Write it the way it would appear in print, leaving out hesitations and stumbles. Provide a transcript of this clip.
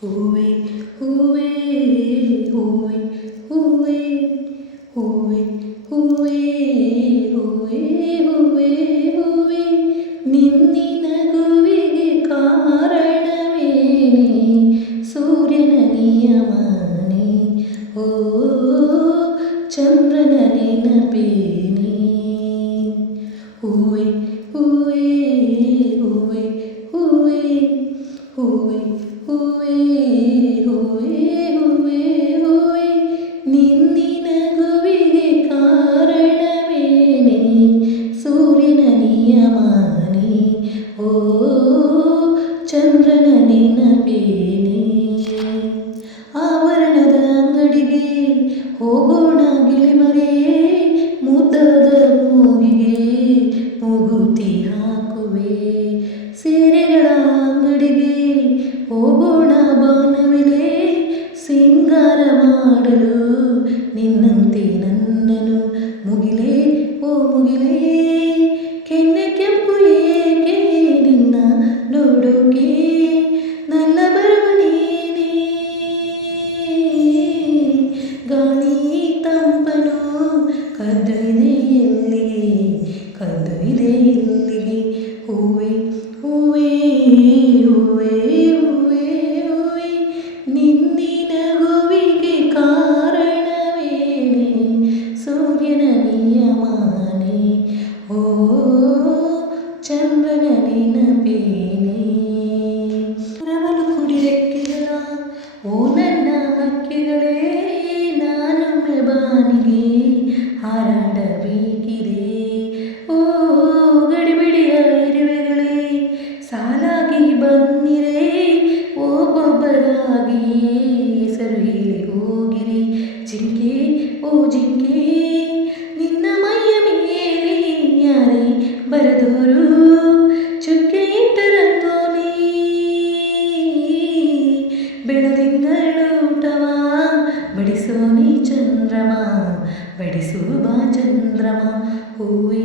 ಹೂವೆ ಹೂವೆ ಹೂವೆ ಹೂವೆ ಹೂವೆ ಹೂವೆ ಹೂವೆ ಹೂವೆ ಹೂವೆ ನಿನ್ನಿ ನಗುವಿಗೆ ಕಾರಣವೇನೆ ಸೂರ್ಯನ ನಿಯಮನೆ ಓ ಚಂದ್ರನ ನೆನಪೇನೆ ಹೂವೆ ಹೂವೆ ಹೂವೆ ಹೂವೆ ಹೂವೆ ಹೂವೆ ಹೂವೆ ಹೂವೆ ಹೂವೆ ನಿನ್ನಿ ನಗುವಿಗೆ ಕಾರಣವೇನೆ ಸೂರ್ಯನ ನಿಯಮನೆ ಓ ಚಂದ್ರನ ನೆನಪೇನೆ ಆಭರಣದ ಅಂಗಡಿಗೆ ಹೋಗೋಣ ಗಿಳಿಮರೆ ಮುದ್ದಾದ ಮೂಗಿಗೆ ಮೂಗುತಿ ಹಾಕುವೆ ಸೀರೆಗಳ ಅಂಗಡಿಗೆ ಹೋಗೋಣ ಬಾನವಿಲೆ ಸಿಂಗಾರ ಮಾಡಲು ನಿನ್ನಂತೆ ನನ್ನನು ಮುಗಿಲೇ ಓ ಮುಗಿಲೇ ಕೆನ್ನೆ ಕೆಂಪು ಏಕೆ ನಿನ್ನ ನೋಡೋಕೆ ನನ್ನ ಬರುವ ನೀನೇ ಗಾಳಿ ತಂಪನು ಕದ್ದೊಯ್ದೆ ಎಲ್ಲಿಗೆ ಕದ್ದೊಯ್ದೆ ಎಲ್ಲಿಗೆ ಹೂವೆ ಹೂವೆ ಹೂವೆ ಹೂವೆ ಹೂವೆ ನಿನ್ನಿ ನಗುವಿಗೆ ಕಾರಣವೇನೆ ಸೂರ್ಯನ ನಿಯಮನೆ ಓ ಚಂದ್ರನ ನೆನಪೇನೆ ರವಲು ಕುಡಿರೆಕ್ಕೆಗಳ ಓ ನನ್ನ ಹಕ್ಕಿಗಳೇ ನಾನೊಮ್ಮೆ ಬಾನಿಗೆ ಹಾರಾಡಬೇಕಿದೆ ಓ ಗಡಿಬಿಡಿಯ ಇರುವೆಗಳೇ ಸಾಲಾಗಿ ಬನ್ನಿರೆ ಒಬ್ಬೊಬ್ಬರಾಗಿ ಹೆಸರು ಹೇಳಿ ಹೋಗಿರಿ ಜಿಂಕೆ ಓ ಜಿಂಕೆ ನಿನ್ನ ಮೈಯ ಮೇಲೆ ಯಾರೇ ಬರೆದೋರು ಚುಕ್ಕೆ ಇಟ್ಟರಂಗೋಲಿ ಬೆಳದಿಂಗಳೂಟವ ಬಡಿಸೋನಿ ಚಂದ್ರಮ ಬಡಿಸು ಬಾ ಚಂದ್ರಮ ಹೂವೆ